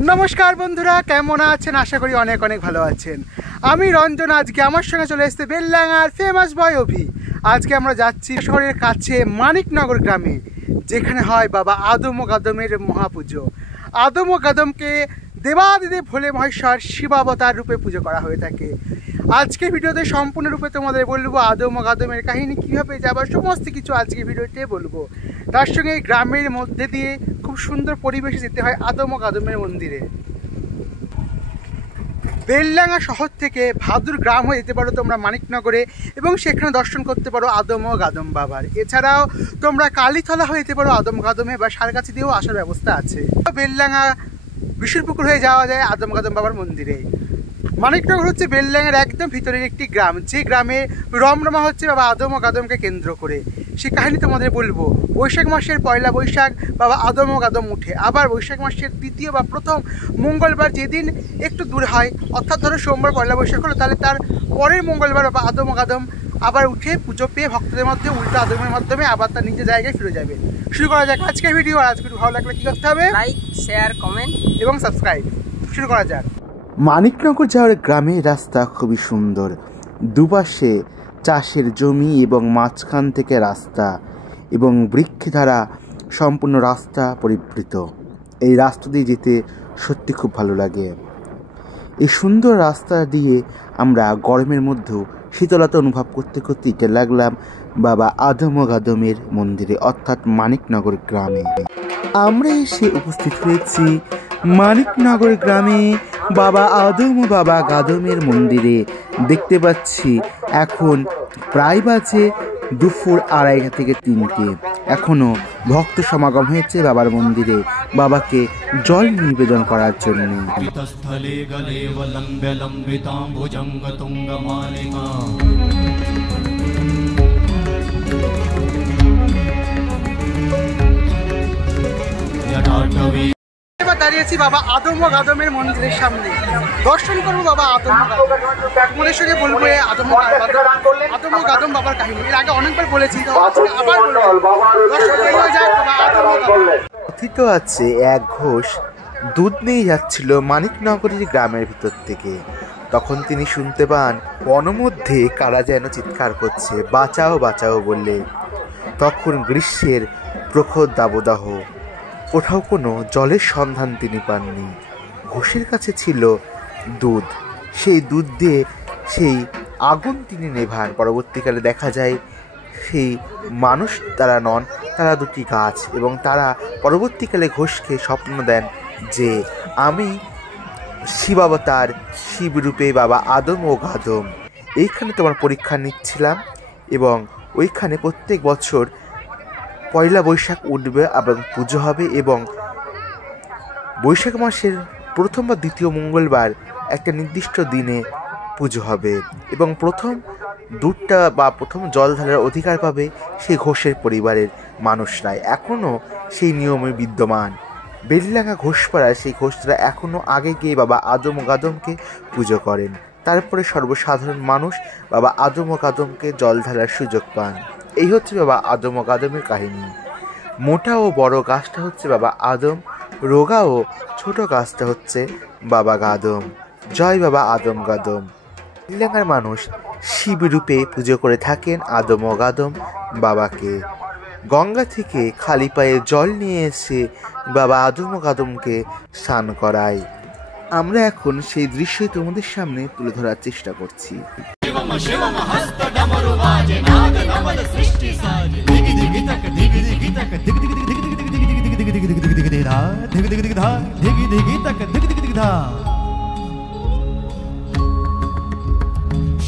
नमस्कार बंधुरा केमन आছেন आशा करी अनेक अनेक भालो आছেন। आमी रंजन आज के आमार संगे चले एसेছে बेलडांगार फेमास बय अभि। आज के आमरा जाচ্ছি শহরের কাছে মানিকনগর গ্রামে, যেখানে হয় বাবা আদম ও গাদমের মহাপুজো। আদম ও গাদমকে দেবাদিদেব ভোলে মহেশ্বর শিবাবতার রূপে পুজো করা হয়ে থাকে। আজকে ভিডিওতে সম্পূর্ণ রূপে তোমাদের বলবো আদম ও গাদমের কাহিনী কীভাবে যাবার সমস্ত কিছু আজকে ভিডিওতে বলবো। তার সঙ্গে গ্রামের মধ্যে দিয়ে খুব সুন্দর পরিবেশে যেতে হয় আদম ও গাদমের মন্দিরে। বেলডাঙ্গা শহর থেকে ভাদুর গ্রাম হয়ে যেতে পারো তোমরা মানিকনগরে এবং সেখানে দর্শন করতে পারো আদম ও গাদম বাবার। এছাড়াও তোমরা কালীতলা হয়ে যেতে পারো আদম গাদমে বা সারগাছি দিয়েও আসার ব্যবস্থা আছে। বেলডাঙ্গা বিশুরপুকুর হয়ে যাওয়া যায় আদম গাদম বাবার মন্দিরে। মানিকনগর হচ্ছে বেলডাঙ্গার একদম ভিতরের একটি গ্রাম, যে গ্রামে রমরমা হচ্ছে বাবা আদম ও গাদমকে কেন্দ্র করে। সে কাহিনী তোমাদের বলবো। বৈশাখ মাসের পয়লা বৈশাখ বাবা আদম ও গাদম উঠে, আবার বৈশাখ মাসের দ্বিতীয় বা প্রথম মঙ্গলবার যেদিন একটু দূরে হয়, অর্থাৎ ধরো সোমবার পয়লা বৈশাখ হলো, তাহলে তার পরের মঙ্গলবার বাবা আদম ও গাদম আবার উঠে পুজো পেয়ে ভক্তদের মধ্যে উল্টো আদমের মাধ্যমে আবার তার নিজের জায়গায় ফিরে যাবে। শুরু করা যাক আজকের ভিডিও। আর আজকে ভালো লাগলে কী করতে হবে? লাইক, শেয়ার, কমেন্ট এবং সাবস্ক্রাইব। শুরু করা যাক। মানিকনগর যাওয়ার গ্রামের রাস্তা খুবই সুন্দর। দুপাশে চাষের জমি এবং মাঝখান থেকে রাস্তা এবং বৃক্ষে দ্বারা সম্পূর্ণ রাস্তা পরিবৃত। এই রাস্তা দিয়ে যেতে সত্যি খুব ভালো লাগে। এই সুন্দর রাস্তা দিয়ে আমরা গরমের মধ্যেও শীতলতা অনুভব করতে করতে যেতে লাগলাম বাবা আদম ও গাদমের মন্দিরে, অর্থাৎ মানিকনগর গ্রামে। আমরা এসে উপস্থিত হয়েছি মানিকনগর গ্রামে বাবা আদম ও বাবা গাদমের মন্দিরে। দেখতে পাচ্ছি এখন প্রায় বাজে দুপুর 2:30 থেকে 3টে। এখনও ভক্ত সমাগম হয়েছে বাবার মন্দিরে বাবাকে জল নিবেদন করার জন্য। দাঁড়িয়েছি বাবা আদম ও গাদমের মন্দিরের সামনে, দর্শন করবো বাবা আদম ও গাদম। তোমাদের সঙ্গে বলবো আদম ও গাদম বাবার কাহিনী। এর আগে অনেকবার বলেছি, আবার কথিত আছে এক ঘোষ দুধ নিয়ে যাচ্ছিল মানিকনগরের গ্রামের ভিতর থেকে। তখন তিনি শুনতে পান বনমধ্যে কারা যেন চিৎকার করছে, বাঁচাও বাঁচাও বললে। তখন গ্রীষ্মের প্রখর দাবদাহ, কোথাও কোনো জলের সন্ধান তিনি পাননি। ঘোষের কাছে ছিল দুধ, সেই দুধ দিয়ে সেই আগুন তিনি নেভান। পরবর্তীকালে দেখা যায় সেই মানুষ তারা নন, তারা দুটি গাছ, এবং তারা পরবর্তীকালে ঘোষকে স্বপ্ন দেন যে আমি শিবাবতার শিবরূপে বাবা আদম ও গাদম এইখানে তোমার পরীক্ষা নিচ্ছিলাম, এবং ওইখানে প্রত্যেক বছর পয়লা বৈশাখ উঠবে এবং পুজো হবে, এবং বৈশাখ মাসের প্রথম বা দ্বিতীয় মঙ্গলবার একটা নির্দিষ্ট দিনে পুজো হবে, এবং প্রথম দুধটা বা প্রথম জল ঢালার অধিকার পাবে সেই ঘোষের পরিবারের মানুষরাই। এখনও সেই নিয়মে বিদ্যমান। বেলডাঙ্গা ঘোষপাড়ায় সেই ঘোষরা এখনও আগে গিয়ে বাবা আদম ও গাদমকে পুজো করেন। তারপরে সর্বসাধারণ মানুষ বাবা আদম ও গাদমকে জল ঢালার সুযোগ পান। এই হচ্ছে বাবা আদম ও গাদমের কাহিনী। মোটা ও বড় গাছটা হচ্ছে বাবা আদম, রোগা ও ছোট গাছটা হচ্ছে বাবা গাদম। জয় বাবা আদম গাদম। বেলডাঙ্গার মানুষ শিবরূপে পুজো করে থাকেন আদম ও গাদম বাবাকে। গঙ্গা থেকে খালি পায়ে জল নিয়ে এসে বাবা আদম ও গাদমকে স্নান করায়। আমরা এখন সেই দৃশ্যই তোমাদের সামনে তুলে ধরার চেষ্টা করছি।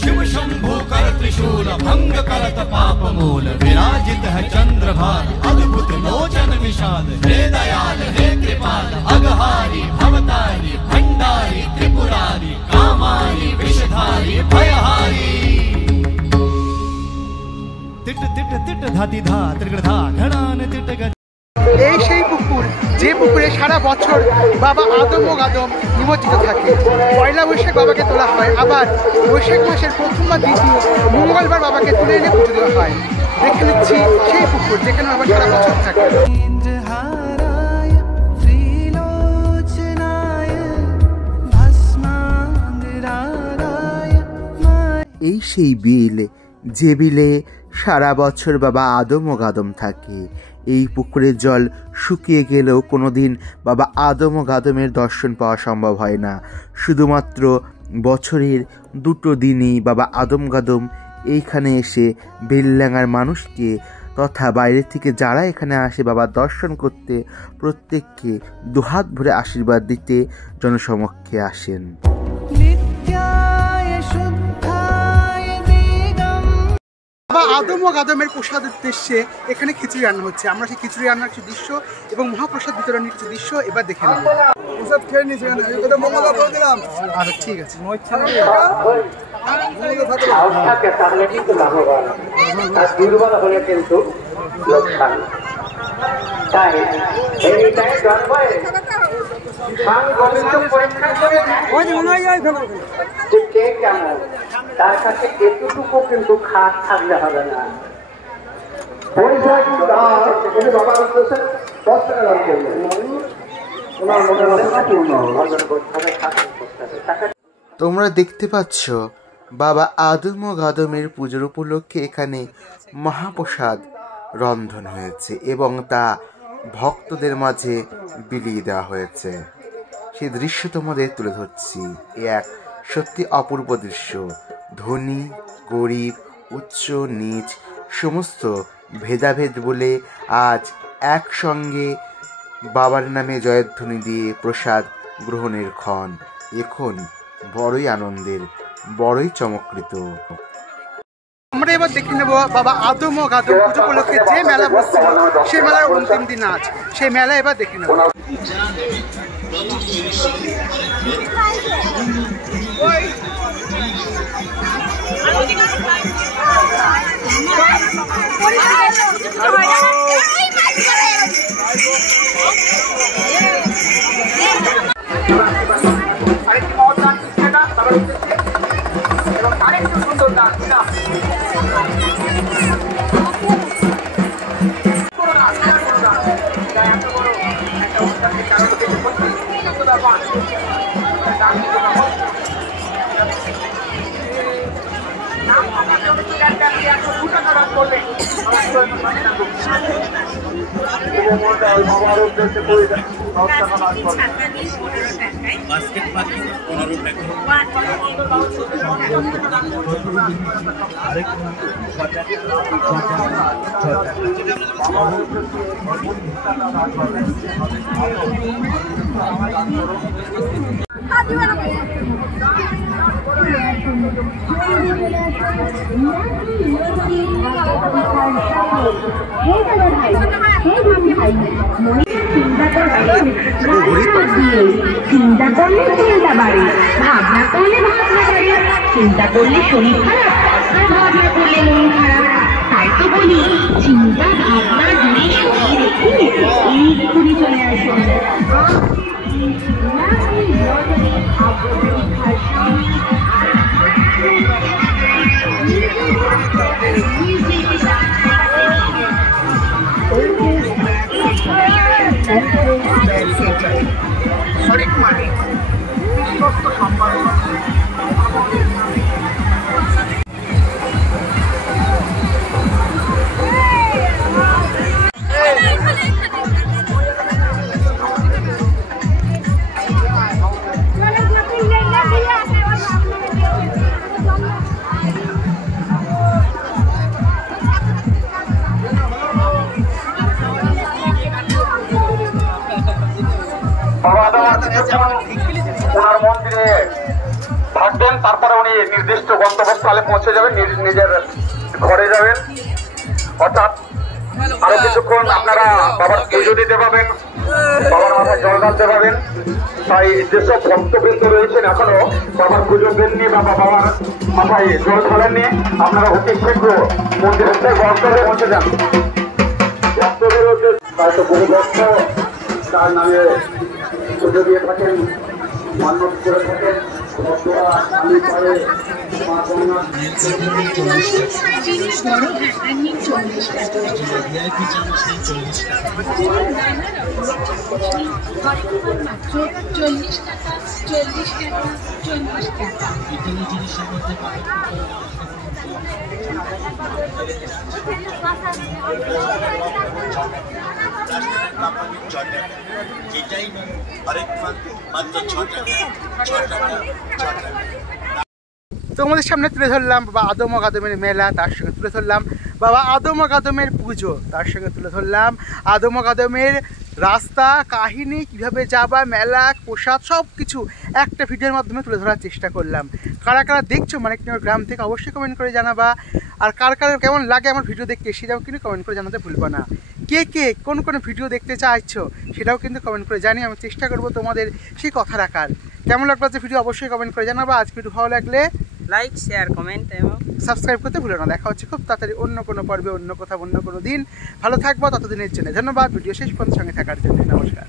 शिव शंभो कर त्रिशूल भंग करत पाप मूल विराजित है चंद्रभान अद्भुत लोचन विशाल हे दयाल हे कृपाल अघहारी भवतारी भंडारी त्रिपुरारी कामारी विषधारी भयहारी तिट तिट तिट धाति धा त्रिगढ़ धा घड़ान तिट ग। এই সেই পুকুর, যে পুকুরে সারা বছর বাবা আদম ও গাদম নিমজ্জিত থাকে। পয়লা বৈশাখ বাবাকে তোলা হয়, আবার বৈশাখ মাসের প্রথম বা দ্বিতীয় মঙ্গলবার বাবাকে তুলে এনে পুজো দেওয়া হয়। দেখে নিচ্ছি সেই পুকুর যেখানে বাবা সারা বছর থাকে। এই সেই বিল, যে বিলে সারা বছর বাবা আদম ও গাদম থাকে। এই পুকুরের জল শুকিয়ে গেলেও কোনোদিন বাবা আদম ও গাদমের দর্শন পাওয়া সম্ভব হয় না। শুধুমাত্র বছরের 2 দিনই বাবা আদম গাদম এইখানে এসে বেলডাঙ্গার মানুষকে তথা বাইরে থেকে যারা এখানে আসে বাবার দর্শন করতে, প্রত্যেককে দুহাত ভরে আশীর্বাদ দিতে জনসমক্ষে আসেন। বাবা আদম ও গাদমের প্রসাদ উদ্দেশ্যে এখানে খিচুড়ি রান্না হচ্ছে। আমরা সেই খিচুড়ি রান্নার কিছু দৃশ্য এবং মহাপ্রসাদ বিতরণের কিছু দৃশ্য এবার দেখে নেব। প্রসাদ খেয়ে নিয়েছি, আচ্ছা ঠিক আছে। তার কাছে এতটুকু কিন্তু খাস থাকলে হবে না। তোমরা দেখতে পাচ্ছ বাবা আদম ও গাদমের পুজোর উপলক্ষে এখানে মহাপ্রসাদ রন্ধন হয়েছে এবং তা ভক্তদের মাঝে বিলিয়ে দেওয়া হয়েছে। সেই দৃশ্য তোমাদের তুলে ধরছি। এক সত্যি অপূর্ব দৃশ্য। ধনী গরিব, উচ্চ নীচ সমস্ত ভেদাভেদ বলে আজ একসঙ্গে বাবার নামে জয়ধ্বনি দিয়ে প্রসাদ গ্রহণের ক্ষণ এখন বড়ই আনন্দের, বড়ই চমৎকৃত। আমরা এবার দেখে নেব বাবা আদম ও গাদম পুজো উপলক্ষে যে মেলা বসছিল, সেই মেলার অন্তিম দিন আজ। সেই মেলা এবার দেখে নেব। আরেকটি মহৎ দান এবং আরেকটি সুন্দর দান চিন্তা করলে চিন্তা বাড়ে, ভাবনা করলে ভাবনা বাড়ে, চিন্তা করলে শরীর খারাপ আর ভাবনা করলে মন খারাপ। তাই তো বলি চিন্তা ভাবনা দূরে সরিয়ে রেখে এইক্ষুনি চলে আসুন সঠিক মানে বিশ্বস্ত সম্পাদনা। ওনার মন্দিরে থাকবেন, তারপরে উনি নির্দিষ্ট গন্তব্যস্থলে পৌঁছে যাবেন, নিজের ঘরে যাবেন। অর্থাৎ আরো কিছুক্ষণ আপনারা বাবার পুজো দিতে পাবেন, বাবার মাথায় জল ঢালতে পাবেন। তাই যেসব ভক্তবৃন্দ রয়েছেন এখনো বাবার পুজো দেননি বা বাবার মাথায় জল ঢালেননি, আপনারা অতি শীঘ্র মন্দিরের গন্তব্যে পৌঁছে যান। ভক্তদের হয়তো বহু ভক্ত তার নামে পুজো দিয়ে থাকেন, মান্যত করে থাকেন। মাত্র 40 টাকা, 40 টাকা। 40 টাকা। তোমাদের সামনে তুলে ধরলাম বাবা আদম ও কাদমের মেলা, তার সঙ্গে তুলে ধরলাম বাবা আদম ও কাদমের পুজো, তার সঙ্গে তুলে ধরলাম আদম ও কাদমের রাস্তা, কাহিনী, কিভাবে যাবা, মেলা, প্রসাদ, সব কিছু একটা ভিডিওর মাধ্যমে তুলে ধরার চেষ্টা করলাম। কারা কারা দেখছো মানিকনগর গ্রাম থেকে অবশ্যই কমেন্ট করে জানাবা। আর কার কেমন লাগে আমার ভিডিও দেখতে সেটাও কিন্তু কমেন্ট করে জানাতে ভুলবা না। কে কোন ভিডিও দেখতে চাইছো সেটাও কিন্তু কমেন্ট করে জানিয়ে আমি চেষ্টা করবো তোমাদের সেই কথা রাখার। কেমন লাগলো যে ভিডিও অবশ্যই কমেন্ট করে জানাবা। আজ ভিডিও ভালো লাগলে লাইক, শেয়ার, কমেন্ট এবং সাবস্ক্রাইব করতে ভুলো না। দেখা হচ্ছে খুব তাড়াতাড়ি অন্য কোনো পর্বে, অন্য কোথাও, অন্য কোনো দিন। ভালো থাকবো ততদিনের জন্য। ধন্যবাদ ভিডিও শেষ পর্যন্ত সঙ্গে থাকার জন্য। নমস্কার।